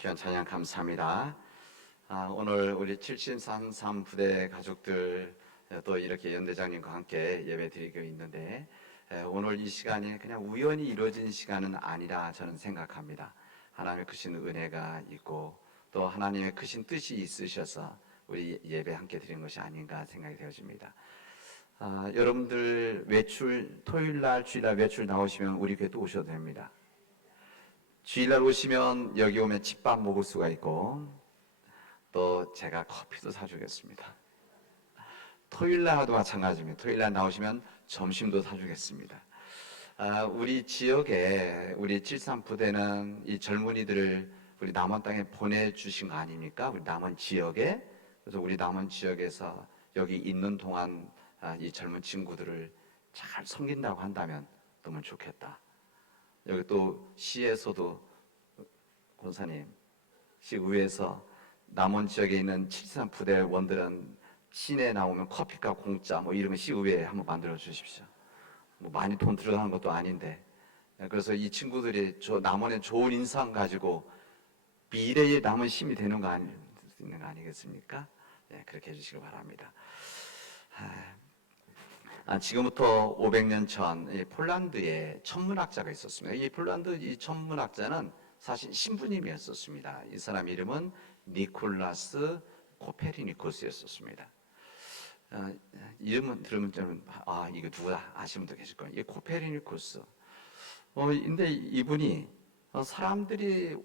귀한 찬양 감사합니다. 오늘 우리 73 부대 가족들 또 이렇게 연대장님과 함께 예배 드리고 있는데 오늘 이 시간이 그냥 우연히 이루어진 시간은 아니라 저는 생각합니다. 하나님의 크신 은혜가 있고 또 하나님의 크신 뜻이 있으셔서 우리 예배 함께 드리는 것이 아닌가 생각이 되어집니다. 여러분들 외출 토요일날 주일날 외출 나오시면 우리 교회 또 오셔도 됩니다. 주일날 오시면 여기 오면 집밥 먹을 수가 있고 또 제가 커피도 사주겠습니다. 토요일날도 마찬가지입니다. 토요일날 나오시면 점심도 사주겠습니다. 우리 지역에 우리 73부대는 이 젊은이들을 우리 남원 땅에 보내주신 거 아닙니까? 우리 남원 지역에. 그래서 우리 남원 지역에서 여기 있는 동안 이 젊은 친구들을 잘 섬긴다고 한다면 너무 좋겠다. 여기 또 시에서도 권사님, 시의회에서 남원 지역에 있는 73 부대원들은 시내에 나오면 커피값 공짜 뭐 이런 거 시의회에 한번 만들어 주십시오. 뭐 많이 돈 들어가는 것도 아닌데. 그래서 이 친구들이 남원의 좋은 인상 가지고 미래의 남원 시민이 되는 거 있는 거 아니겠습니까? 네, 그렇게 해주시기 바랍니다. 지금부터 500년 전 폴란드에 천문학자가 있었습니다. 이 폴란드 이 천문학자는 사실 신부님이었었습니다. 이 사람 이름은 니콜라스 코페르니쿠스였었습니다. 이름은 들으면 좀 이거 누구다 아시는 분도 계실 거예요. 이 코페르니쿠스. 근데 이분이 사람들이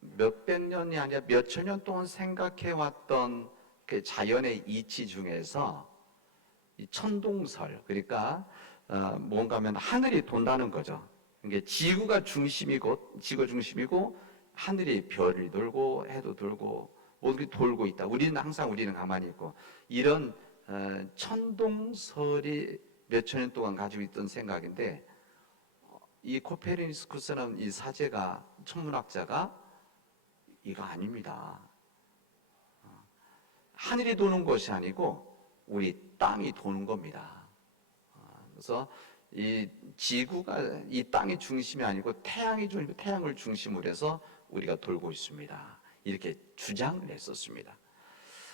몇백 년이 아니라 몇천 년 동안 생각해 왔던 그 자연의 이치 중에서 이 천동설, 그러니까 뭔가 하면 하늘이 돈다는 거죠. 그러니까 지구가 중심이고 하늘이 별이 돌고 해도 돌고 모든 게 돌고 있다. 우리는 가만히 있고 이런 천동설이 몇천 년 동안 가지고 있던 생각인데 이 코페르니쿠스는 이 사제가 천문학자가 이거 아닙니다. 하늘이 도는 것이 아니고 우리 땅이 도는 겁니다. 그래서 이 지구가 이 땅의 중심이 아니고 태양을 중심으로 해서 우리가 돌고 있습니다. 이렇게 주장을 했었습니다.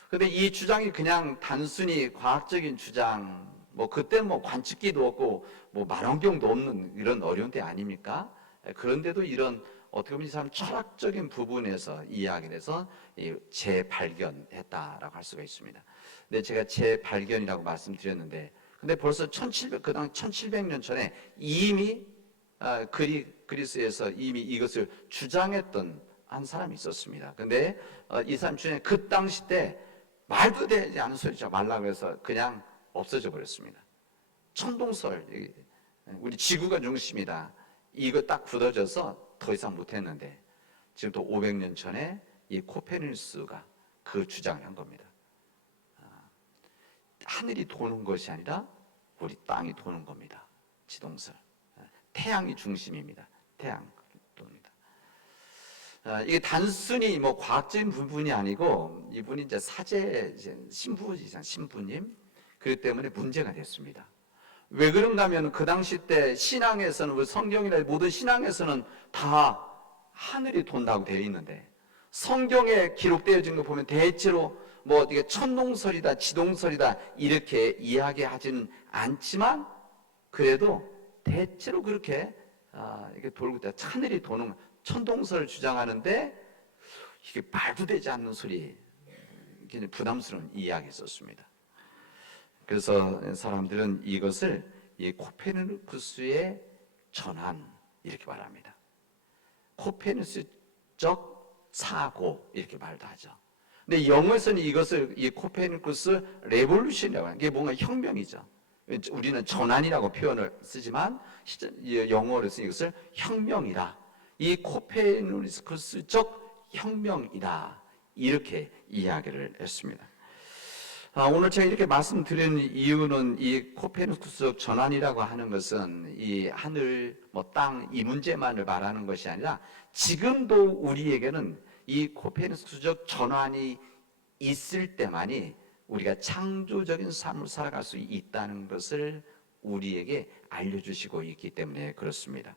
그런데 이 주장이 그냥 단순히 과학적인 주장, 그때 관측기도 없고 망원경도 없는 이런 어려운 때 아닙니까? 그런데도 이런 어떻게 보면 이 사람 철학적인 부분에서 이야기를 해서 재발견했다라고 할 수가 있습니다. 근데 제가 재발견이라고 말씀드렸는데, 근데 벌써 1700년 전에 이미 그리스에서 이미 이것을 주장했던 한 사람이 있었습니다. 근데 이 사람 중에 그 당시 때 말도 되지 않은 소리죠. 말라고 해서 그냥 없어져 버렸습니다. 천동설, 우리 지구가 중심이다. 이거 딱 굳어져서 더 이상 못했는데 지금 또 500년 전에 이 코페르니쿠스가 그 주장을 한 겁니다. 하늘이 도는 것이 아니라 우리 땅이 도는 겁니다. 지동설. 태양이 중심입니다. 태양 돕니다. 이게 단순히 과학적인 부분이 아니고 이분이 이제 사제 신부님. 그렇기 때문에 문제가 됐습니다. 왜 그런가 하면 그 당시 때 신앙에서는 성경이나 모든 신앙에서는 다 하늘이 돈다고 되어 있는데 성경에 기록되어진 거 보면 대체로 이게 천동설이다 지동설이다 이렇게 이야기하지는 않지만 그래도 대체로 그렇게 이게 돌고 있다. 하늘이 도는 천동설을 주장하는데 이게 말도 되지 않는 소리, 이게 부담스러운 이야기였었습니다. 그래서 사람들은 이것을 이 코페르니쿠스의 전환 이렇게 말합니다. 코페르니쿠스적 사고 이렇게 말도 하죠. 근데 영어에서는 이것을 이 코페르니쿠스 레볼루션이라고 하는 게 뭔가 혁명이죠. 우리는 전환이라고 표현을 쓰지만 영어로서 이것을 혁명이다. 이 코페르니쿠스적 혁명이다. 이렇게 이야기를 했습니다. 오늘 제가 이렇게 말씀드리는 이유는 이 코페르니쿠스적 전환이라고 하는 것은 이 하늘, 땅 이 문제만을 말하는 것이 아니라 지금도 우리에게는 이 코페르니쿠스적 전환이 있을 때만이 우리가 창조적인 삶을 살아갈 수 있다는 것을 우리에게 알려주시고 있기 때문에 그렇습니다.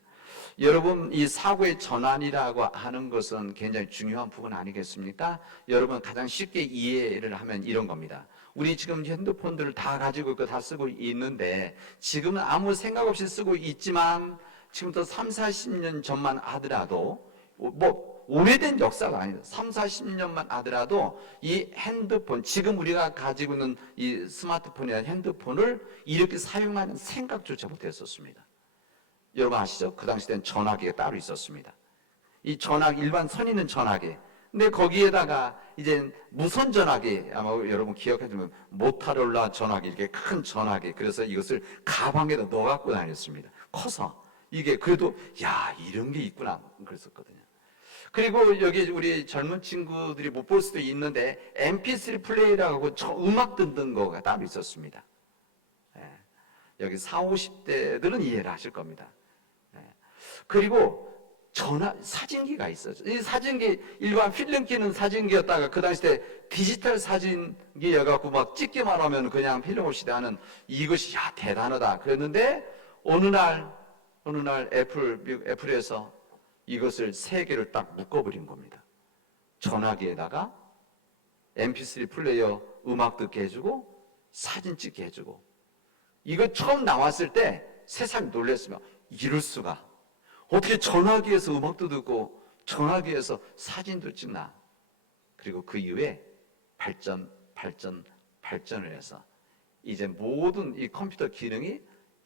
여러분, 이 사고의 전환이라고 하는 것은 굉장히 중요한 부분 아니겠습니까? 여러분, 가장 쉽게 이해를 하면 이런 겁니다. 우리 지금 핸드폰들을 다 가지고 있고 다 쓰고 있는데, 지금은 아무 생각 없이 쓰고 있지만 지금부터 3, 40년 전만 하더라도, 뭐 오래된 역사가 아니다. 3, 40년만 하더라도 이 핸드폰, 지금 우리가 가지고 있는 이 스마트폰이나 핸드폰을 이렇게 사용하는 생각조차 못했었습니다. 여러분 아시죠? 그 당시 때는 전화기가 따로 있었습니다. 이 전화기, 일반 선 있는 전화기. 근데 거기에다가 이제 무선 전화기, 아마 여러분 기억하시면 모타롤라 전화기, 이렇게 큰 전화기. 그래서 이것을 가방에다 넣어 갖고 다녔습니다. 커서. 이게 그래도 야, 이런 게 있구나. 그랬었거든요. 그리고 여기 우리 젊은 친구들이 못 볼 수도 있는데 MP3 플레이라고 음악 듣는 거가 따로 있었습니다. 여기 40, 50대들은 이해를 하실 겁니다. 그리고 사진기가 있었죠. 이 사진기, 일반 필름 끼는 사진기였다가 그 당시 때 디지털 사진기여갖고 막 찍기만 하면 그냥 필름 없이 하는, 이것이 야, 대단하다 그랬는데 어느 날 애플에서 이것을 3개를 딱 묶어버린 겁니다. 전화기에다가 MP3 플레이어 음악 듣게 해주고 사진 찍게 해주고. 이거 처음 나왔을 때 세상이 놀랐으면 이럴 수가. 어떻게 전화기에서 음악도 듣고 전화기에서 사진도 찍나. 그리고 그 이후에 발전을 해서 이제 모든 이 컴퓨터 기능이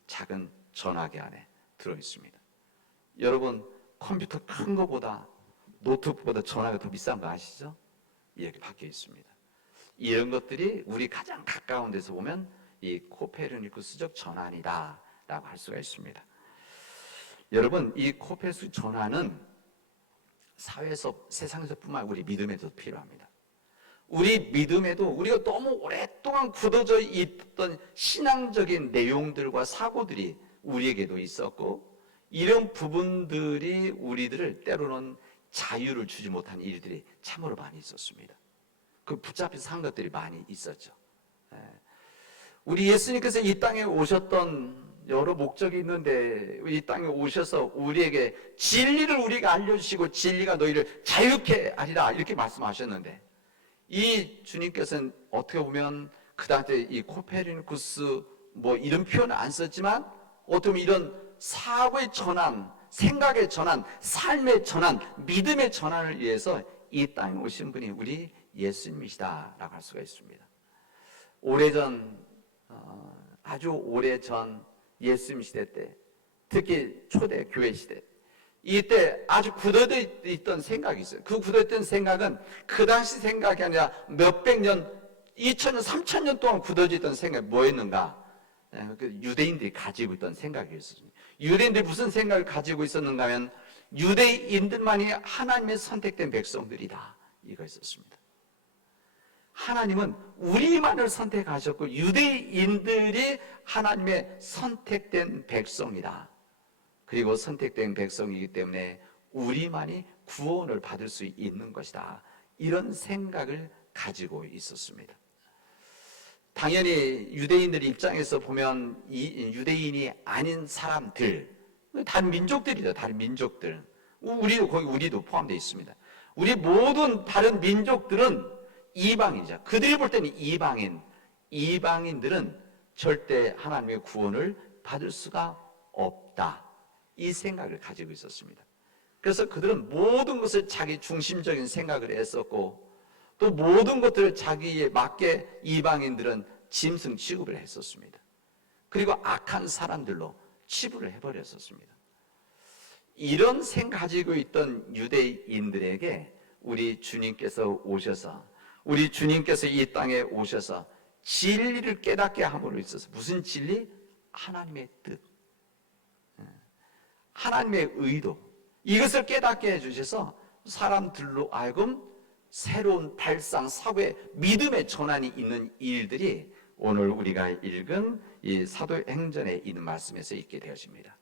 작은 전화기 안에 들어있습니다. 여러분, 컴퓨터 큰 거보다 노트북보다 전화가 더 비싼 거 아시죠? 이렇게 바뀌어 있습니다. 이런 것들이 우리 가장 가까운 데서 보면 이 코페르니쿠스적 전환이다 라고 할 수가 있습니다. 여러분, 이 코페르니쿠스 전환은 사회에서, 세상에서뿐만 아니라 우리 믿음에도 필요합니다. 우리 믿음에도 우리가 너무 오랫동안 굳어져 있던 신앙적인 내용들과 사고들이 우리에게도 있었고, 이런 부분들이 우리들을 때로는 자유를 주지 못한 일들이 참으로 많이 있었습니다. 그 붙잡혀서 산 것들이 많이 있었죠. 우리 예수님께서 이 땅에 오셨던 여러 목적이 있는데, 이 땅에 오셔서 우리에게 진리를 우리가 알려주시고 진리가 너희를 자유케 하리라 이렇게 말씀하셨는데, 이 주님께서는 어떻게 보면 그 당시에 이 코페르니쿠스 뭐 이런 표현을 안 썼지만 어떻게 보면 이런 사고의 전환, 생각의 전환, 삶의 전환, 믿음의 전환을 위해서 이 땅에 오신 분이 우리 예수님이시다라고 할 수가 있습니다. 오래전, 아주 오래전 예수님 시대 때, 특히 초대 교회 시대, 이때 아주 굳어져 있던 생각이 있어요. 그 굳어있던 생각은 그 당시 생각이 아니라 몇백 년, 2000년, 3000년 동안 굳어져 있던 생각이 뭐였는가? 유대인들이 가지고 있던 생각이 있었습니다. 유대인들이 무슨 생각을 가지고 있었는가 하면 유대인들만이 하나님의 선택된 백성들이다, 이거 있었습니다. 하나님은 우리만을 선택하셨고 유대인들이 하나님의 선택된 백성이다. 그리고 선택된 백성이기 때문에 우리만이 구원을 받을 수 있는 것이다, 이런 생각을 가지고 있었습니다. 당연히 유대인들 입장에서 보면 이 유대인이 아닌 사람들, 다른 민족들이죠. 다른 민족들. 우리도 포함되어 있습니다. 우리 모든 다른 민족들은 이방인이죠. 그들이 볼 때는 이방인들은 절대 하나님의 구원을 받을 수가 없다, 이 생각을 가지고 있었습니다. 그래서 그들은 모든 것을 자기 중심적인 생각을 했었고, 또 모든 것들을 자기에 맞게 이방인들은 짐승 취급을 했었습니다. 그리고 악한 사람들로 치부를 해버렸었습니다. 이런 생각 가지고 있던 유대인들에게 우리 주님께서 이 땅에 오셔서 진리를 깨닫게 함으로 있어서, 무슨 진리? 하나님의 뜻, 하나님의 의도, 이것을 깨닫게 해주셔서 사람들로 하여금 새로운 발상, 사고의 믿음의 전환이 있는 일들이 오늘 우리가 읽은 이 사도행전에 있는 말씀에서 있게 되어집니다.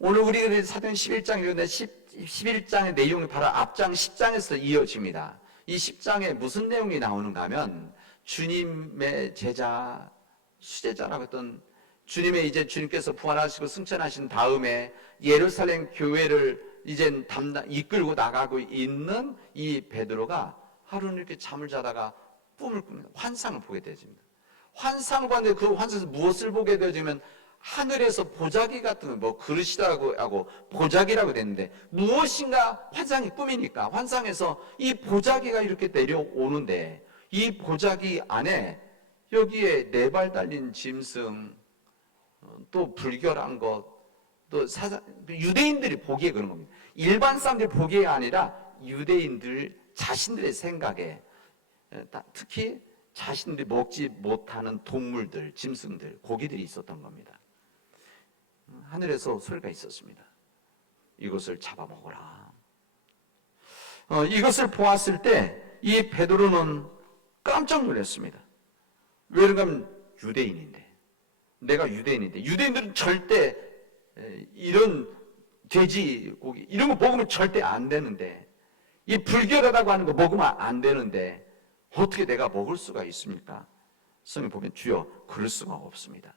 오늘 우리가 사도행 11장 읽는데 11장의 내용이 바로 앞장 10장에서 이어집니다. 이 10장에 무슨 내용이 나오는가 하면 주님의 제자, 수제자라고 했던 주님께서 부활하시고 승천하신 다음에 예루살렘 교회를 이젠 이끌고 나가고 있는 이 베드로가 하루는 이렇게 잠을 자다가 꿈을 꿉니다. 환상을 보게 되어집니다. 환상을 봤는데 그 환상에서 무엇을 보게 되어지면 하늘에서 보자기 같은 뭐 그릇이라고 하고 보자기라고 됐는데 무엇인가 환상이 꿈이니까 환상에서 이 보자기가 이렇게 내려오는데 이 보자기 안에 여기에 네 발 달린 짐승 또 불결한 것 또 유대인들이 보기에 그런 겁니다. 일반 사람들이 보기에 아니라 유대인들 자신들의 생각에 특히 자신들이 먹지 못하는 동물들, 짐승들, 고기들이 있었던 겁니다. 하늘에서 소리가 있었습니다. 이것을 잡아먹어라. 이것을 보았을 때 이 베드로는 깜짝 놀랐습니다. 왜 그런가 하면 유대인인데, 내가 유대인인데, 유대인들은 절대 이런 돼지 고기 이런 거 먹으면 절대 안 되는데, 이 불결하다고 하는 거 먹으면 안 되는데 어떻게 내가 먹을 수가 있습니까? 성경 보면 주여 그럴 수가 없습니다.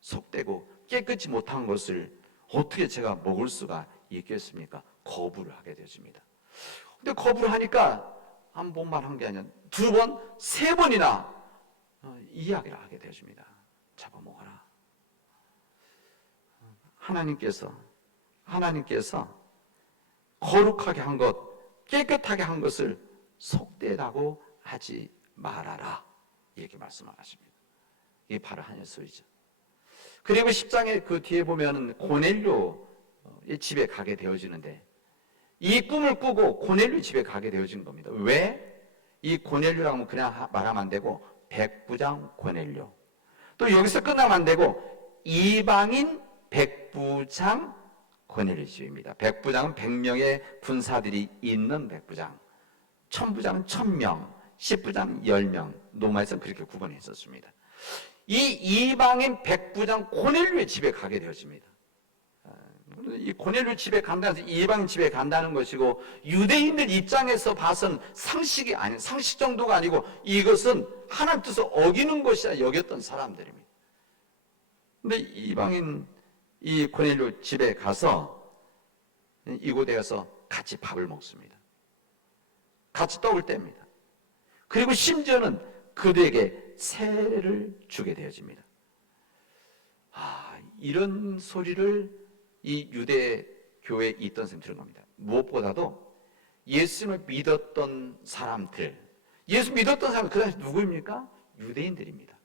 속되고 깨끗이 못한 것을 어떻게 제가 먹을 수가 있겠습니까? 거부를 하게 되어집니다. 근데 거부를 하니까 한 번만 한 게 아니라 두 번, 세 번이나 이야기를 하게 되어집니다. 잡아먹어라. 하나님께서 거룩하게 한 것, 깨끗하게 한 것을 속되다고 하지 말아라. 이렇게 말씀하십니다. 이게 바로 하늘 소리죠. 그리고 10장에 그 뒤에 보면 고넬료의 집에 가게 되어지는데 이 꿈을 꾸고 고넬료 집에 가게 되어진 겁니다. 왜? 이 고넬료라고 하면 그냥 말하면 안 되고 백부장 고넬료. 또 여기서 끝나면 안 되고 이방인 백부장 고넬료 집입니다. 백부장은 100명의 군사들이 있는 백부장, 천부장은 1000명, 10부장 10명, 로마에서는 그렇게 구분했었습니다. 이 이방인 백부장 고넬료의 집에 가게 되어집니다. 이 고넬료 집에 간다는 것은 이방인 집에 간다는 것이고 유대인들 입장에서 봐서는 상식이 아닌 상식 정도가 아니고 이것은 하나님 뜻을 어기는 것이라 여겼던 사람들입니다. 근데 이방인 이 고넬료 집에 가서 이곳에 가서 같이 밥을 먹습니다. 같이 떡을 뗍니다. 그리고 심지어는 그들에게 세례를 주게 되어집니다. 이런 소리를 이 유대 교회에 있던 사람이 들은 겁니다. 무엇보다도 예수님을 믿었던 사람들, 예수 믿었던 사람은 그 당시 누구입니까? 유대인들입니다.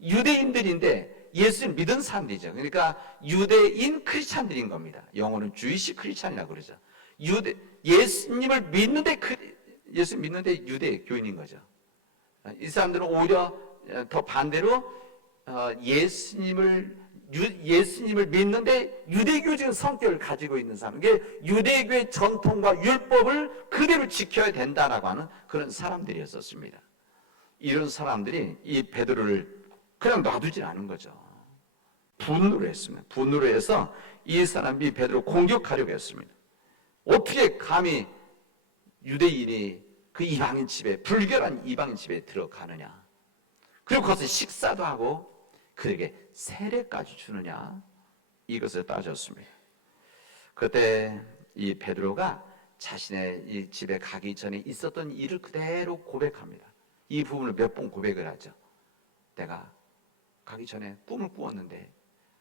유대인들인데 예수를 믿은 사람들이죠. 그러니까 유대인 크리스찬들인 겁니다. 영어는 주이시 크리스찬이라고 그러죠. 예수님을 믿는데 예수 믿는데 유대 교인인 거죠. 이 사람들은 오히려 더 반대로 예수님을 믿는데 유대교적인 성격을 가지고 있는 사람, 이게 유대교의 전통과 율법을 그대로 지켜야 된다라고 하는 그런 사람들이었었습니다. 이런 사람들이 이 베드로를 그냥 놔두지 않은 거죠. 분노를 했습니다. 분노를 해서 이 사람이 베드로 공격하려고 했습니다. 어떻게 감히 유대인이 그 이방인 집에, 불결한 이방인 집에 들어가느냐. 그리고 거기서 식사도 하고 그에게 세례까지 주느냐. 이것을 따졌습니다. 그때 이 베드로가 자신의 이 집에 가기 전에 있었던 일을 그대로 고백합니다. 이 부분을 몇 번 고백을 하죠. 내가 가기 전에 꿈을 꾸었는데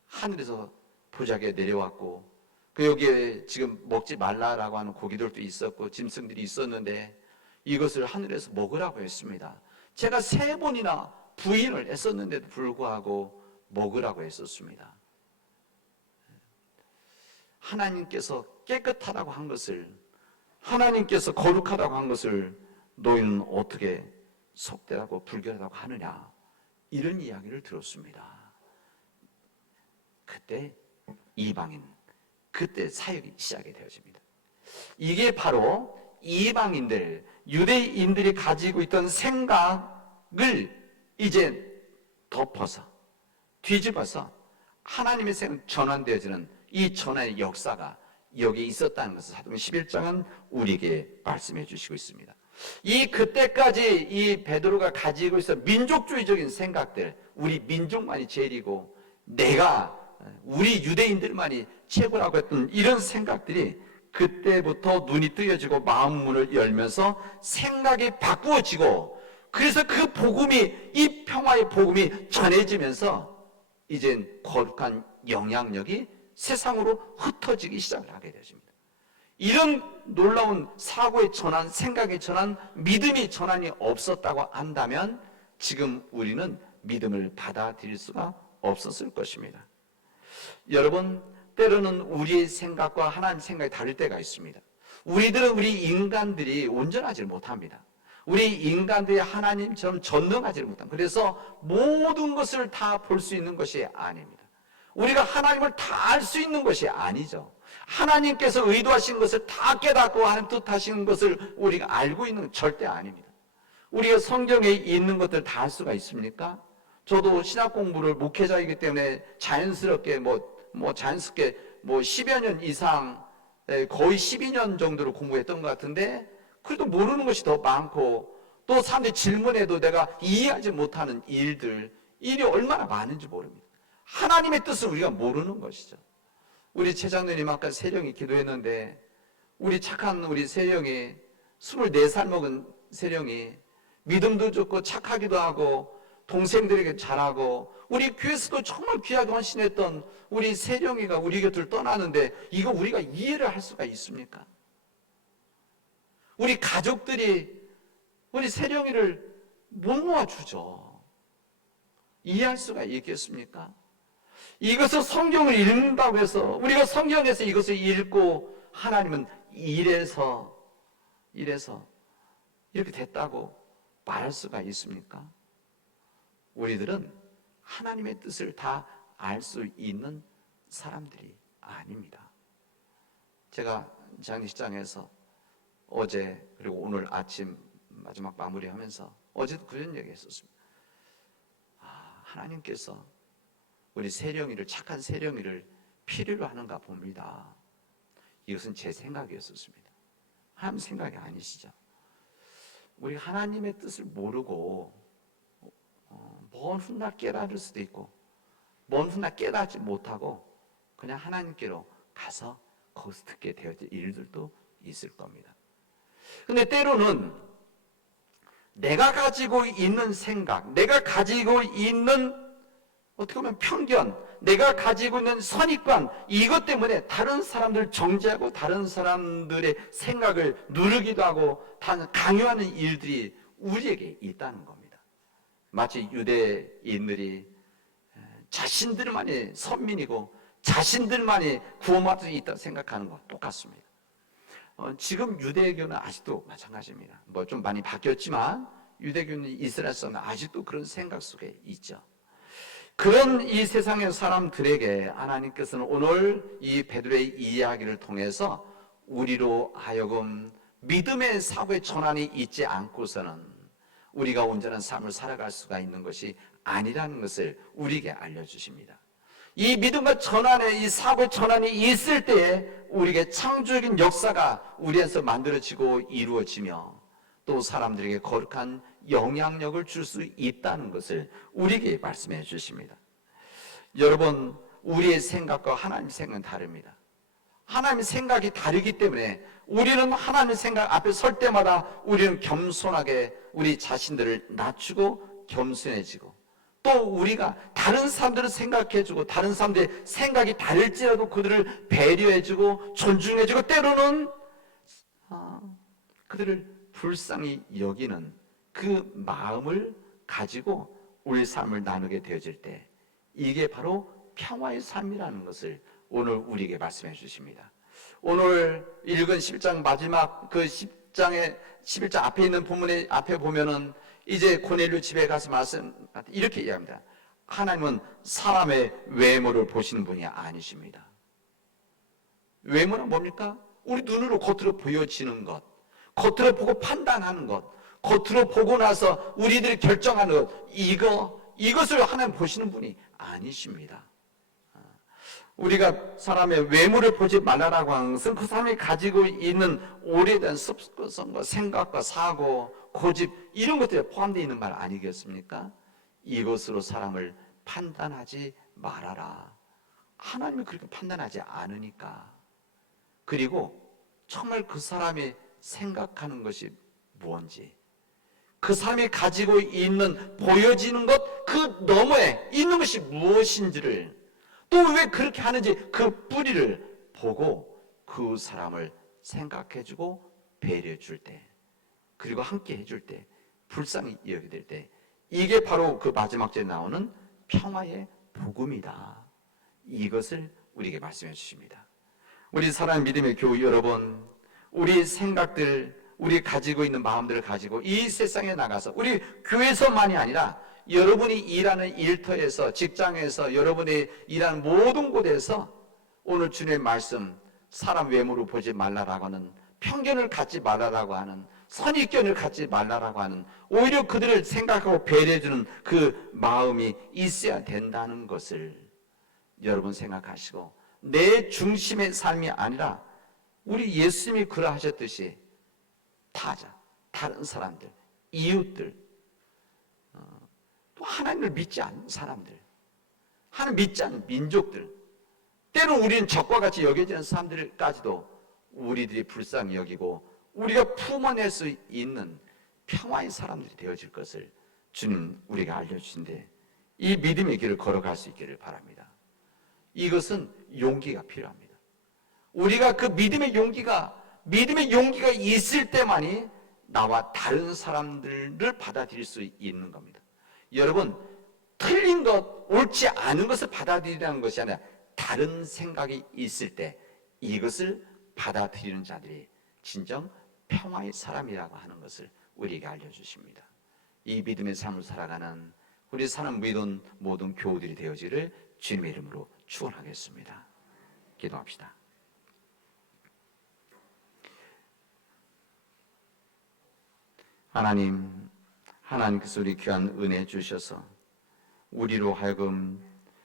하늘에서 보자기가 내려왔고 그 여기에 지금 먹지 말라라고 하는 고기들도 있었고 짐승들이 있었는데 이것을 하늘에서 먹으라고 했습니다. 제가 3번이나 부인을 했었는데도 불구하고 먹으라고 했었습니다. 하나님께서 깨끗하다고 한 것을, 하나님께서 거룩하다고 한 것을 너희는 어떻게 속되라고 불결하다고 하느냐, 이런 이야기를 들었습니다. 그때 이방인, 그때 사역이 시작이 되어집니다. 이게 바로 이방인들, 유대인들이 가지고 있던 생각을 이제 덮어서 뒤집어서 하나님의 생각 전환되어지는 이 전환의 역사가 여기 있었다는 것을 사도행 11장은 우리에게 말씀해 주시고 있습니다. 그때까지 이 베드로가 가지고 있어 민족주의적인 생각들, 우리 민족만이 제일이고 내가 우리 유대인들만이 최고라고 했던 이런 생각들이 그때부터 눈이 뜨여지고 마음 문을 열면서 생각이 바꾸어지고, 그래서 그 복음이, 이 평화의 복음이 전해지면서 이젠 거룩한 영향력이 세상으로 흩어지기 시작을 하게 되십니다. 이런 놀라운 사고의 전환, 생각의 전환, 믿음의 전환이 없었다고 한다면 지금 우리는 믿음을 받아들일 수가 없었을 것입니다. 여러분, 때로는 우리의 생각과 하나님 생각이 다를 때가 있습니다. 우리 인간들이 온전하지 못합니다. 우리 인간들이 하나님처럼 전능하지 못합니다. 그래서 모든 것을 다 볼 수 있는 것이 아닙니다. 우리가 하나님을 다 알 수 있는 것이 아니죠. 하나님께서 의도하신 것을 다 깨닫고 하나님 뜻하시는 것을 우리가 알고 있는 건 절대 아닙니다. 우리가 성경에 있는 것들 다 알 수가 있습니까? 저도 신학 공부를 목회자이기 때문에 자연스럽게 10여 년 이상, 거의 12년 정도를 공부했던 것 같은데, 그래도 모르는 것이 더 많고, 또 사람들이 질문해도 내가 이해하지 못하는 일이 얼마나 많은지 모릅니다. 하나님의 뜻을 우리가 모르는 것이죠. 우리 최장로님 아까 세령이 기도했는데, 우리 착한 우리 세령이, 24살 먹은 세령이 믿음도 좋고 착하기도 하고 동생들에게 잘하고, 우리 교회에서도 정말 귀하게 헌신했던 우리 세령이가 우리 곁을 떠나는데 이거 우리가 이해를 할 수가 있습니까? 우리 가족들이 우리 세령이를 못 놓아주죠. 이해할 수가 있겠습니까? 이것을 성경을 읽는다고 해서, 우리가 성경에서 이것을 읽고 하나님은 이래서 이렇게 됐다고 말할 수가 있습니까? 우리들은 하나님의 뜻을 다 알 수 있는 사람들이 아닙니다. 제가 장례식장에서 어제 그리고 오늘 아침 마지막 마무리하면서 어제도 그런 얘기 했었습니다. 하나님께서 우리 세령이를, 착한 세령이를 필요로 하는가 봅니다. 이것은 제 생각이었었습니다. 하나님 생각이 아니시죠. 우리 하나님의 뜻을 모르고 먼 훗날 깨달을 수도 있고, 먼 훗날 깨닫지 못하고 그냥 하나님께로 가서 거기서 듣게 되어질 일들도 있을 겁니다. 근데 때로는 내가 가지고 있는 생각, 내가 가지고 있는 어떻게 보면 편견, 내가 가지고 있는 선입관, 이것 때문에 다른 사람들을 정죄하고 다른 사람들의 생각을 누르기도 하고 강요하는 일들이 우리에게 있다는 겁니다. 마치 유대인들이 자신들만이 선민이고 자신들만이 구원받을 수 있다고 생각하는 것과 똑같습니다. 지금 유대교는 아직도 마찬가지입니다. 좀 많이 바뀌었지만 유대교는 이스라엘에서는 아직도 그런 생각 속에 있죠. 그런 이 세상의 사람들에게 하나님께서는 오늘 이 베드로의 이야기를 통해서 우리로 하여금 믿음의 사고의 전환이 있지 않고서는 우리가 온전한 삶을 살아갈 수가 있는 것이 아니라는 것을 우리에게 알려주십니다. 이 믿음과 전환의 이 사고의 전환이 있을 때에 우리에게 창조적인 역사가 우리 안에서 만들어지고 이루어지며 또 사람들에게 거룩한 영향력을 줄 수 있다는 것을 우리에게 말씀해 주십니다. 여러분, 우리의 생각과 하나님의 생각은 다릅니다. 하나님의 생각이 다르기 때문에 우리는 하나님의 생각 앞에 설 때마다 우리는 겸손하게 우리 자신들을 낮추고 겸손해지고, 또 우리가 다른 사람들을 생각해주고 다른 사람들의 생각이 다를지라도 그들을 배려해주고 존중해주고 때로는 그들을 불쌍히 여기는 그 마음을 가지고 우리 삶을 나누게 되어질 때, 이게 바로 평화의 삶이라는 것을 오늘 우리에게 말씀해 주십니다. 오늘 읽은 10장 마지막 그 11장 앞에 있는 본문의 앞에 보면은 이제 고넬료 집에 가서 이렇게 이야기합니다. 하나님은 사람의 외모를 보시는 분이 아니십니다. 외모는 뭡니까? 우리 눈으로 겉으로 보여지는 것, 겉으로 보고 판단하는 것, 겉으로 보고 나서 우리들이 결정하는 것, 이것을 하나님 보시는 분이 아니십니다. 우리가 사람의 외모를 보지 말라라고 하는 것은 그 사람이 가지고 있는 오래된 습성과 생각과 사고, 고집, 이런 것들이 포함되어 있는 말 아니겠습니까? 이것으로 사람을 판단하지 말아라. 하나님이 그렇게 판단하지 않으니까. 그리고 정말 그 사람이 생각하는 것이 무엇인지, 그 사람이 가지고 있는 보여지는 것 그 너머에 있는 것이 무엇인지를, 또 왜 그렇게 하는지 그 뿌리를 보고 그 사람을 생각해주고 배려해 줄 때, 그리고 함께 해줄 때, 불쌍히 여기게 될 때, 이게 바로 그 마지막 절에 나오는 평화의 복음이다. 이것을 우리에게 말씀해 주십니다. 우리 사랑하는 믿음의 교우 여러분, 우리 생각들, 우리 가지고 있는 마음들을 가지고 이 세상에 나가서, 우리 교회에서만이 아니라 여러분이 일하는 일터에서, 직장에서, 여러분이 일하는 모든 곳에서 오늘 주님의 말씀, 사람 외모로 보지 말라라고 하는, 편견을 갖지 말라라고 하는, 선입견을 갖지 말라라고 하는, 오히려 그들을 생각하고 배려해주는 그 마음이 있어야 된다는 것을 여러분 생각하시고, 내 중심의 삶이 아니라 우리 예수님이 그러하셨듯이 타자, 다른 사람들, 이웃들, 또 하나님을 믿지 않는 사람들, 하나님 믿지 않는 민족들, 때로는 우리는 적과 같이 여겨지는 사람들까지도 우리들이 불쌍히 여기고 우리가 품어낼 수 있는 평화의 사람들이 되어질 것을 주님 우리가 알려주신데, 이 믿음의 길을 걸어갈 수 있기를 바랍니다. 이것은 용기가 필요합니다. 우리가 그 믿음의 용기가 있을 때만이 나와 다른 사람들을 받아들일 수 있는 겁니다. 여러분, 틀린 것, 옳지 않은 것을 받아들이라는 것이 아니라 다른 생각이 있을 때 이것을 받아들이는 자들이 진정 평화의 사람이라고 하는 것을 우리에게 알려주십니다. 이 믿음의 삶을 살아가는 우리 사람 믿은 모든 교우들이 되어지를 주님의 이름으로 축원하겠습니다. 기도합시다. 하나님께서 우리 귀한 은혜 주셔서 우리로 하여금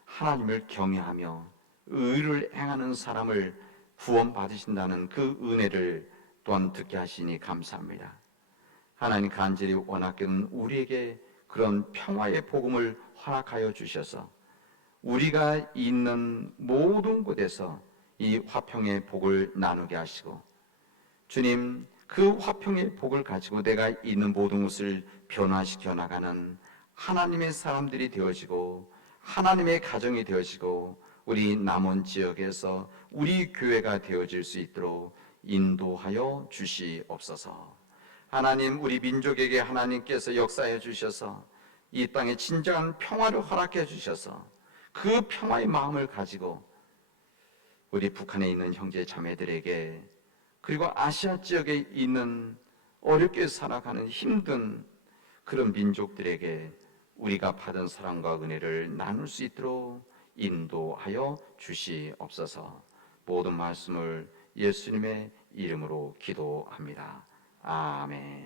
하나님을 경외하며 의를 행하는 사람을 구원받으신다는 그 은혜를 또한 듣게 하시니 감사합니다. 하나님, 간절히 원하기는 우리에게 그런 평화의 복음을 허락하여 주셔서 우리가 있는 모든 곳에서 이 화평의 복을 나누게 하시고, 주님, 그 화평의 복을 가지고 내가 있는 모든 것을 변화시켜 나가는 하나님의 사람들이 되어지고 하나님의 가정이 되어지고 우리 남원 지역에서 우리 교회가 되어질 수 있도록 인도하여 주시옵소서. 하나님, 우리 민족에게 하나님께서 역사해 주셔서 이 땅에 진정한 평화를 허락해 주셔서 그 평화의 마음을 가지고 우리 북한에 있는 형제 자매들에게, 그리고 아시아 지역에 있는 어렵게 살아가는 힘든 그런 민족들에게 우리가 받은 사랑과 은혜를 나눌 수 있도록 인도하여 주시옵소서. 모든 말씀을 예수님의 이름으로 기도합니다. 아멘.